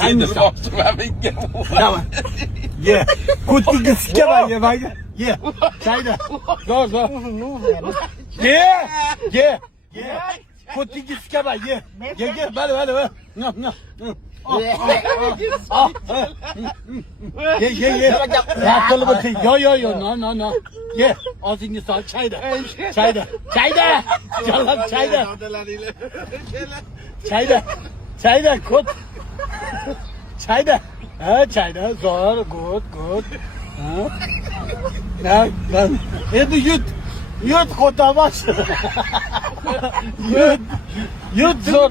Sen Tamam. Ye. Kutlu sikemem ye bak. Ye. Çayda. Zor zor. Ye. Ye. Ye. Kutlu sikemem ye. Ye. Hadi. Ye. Yakılı batı. Yo. No. Ye. Ağzını sal. Çayda. Çalan çayda. Kut. Çayda. Çayda. Zor. Good. Lan. Hadi yut kotamaz. Yut zor.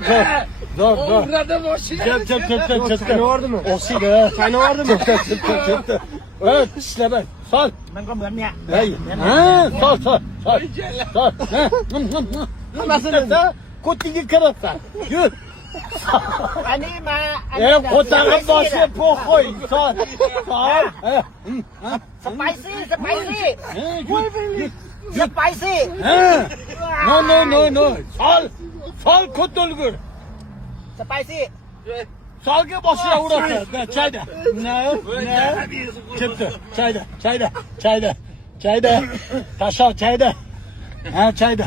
Burada boşuna. Çöp. Ne vardı mı? O siga. Çayna vardı mı? Çöp. Evet işte ben. Sal. Ben kalmıyorum ya. Hey. Sal. Nasıl? Kutluyu kırarsa. Yut. Ani ma. Kotanın başı pokoy. Sal. Spicy. Yut. Spicy. No. Sal kutulgur. Spicy. Salgı başına uğratır. Çayda. Ne? Çıktı. Çayda. Taşa çayda. Çayda.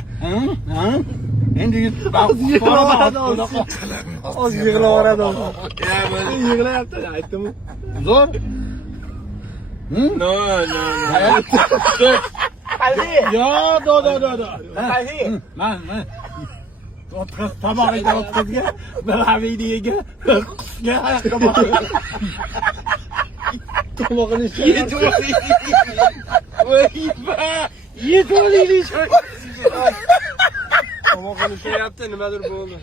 Şimdi Az yığıla var adam. Yığıla yaptı ya. Ettim mi? Zor. No. Spicy. Ya do. Spicy. Man. Otkız tabağıyla otkız ya. Beraber diye. Ya ayakkabı. Tomağını Yet oldu. Tomağını şey yaptı. Nimedir bu oldu.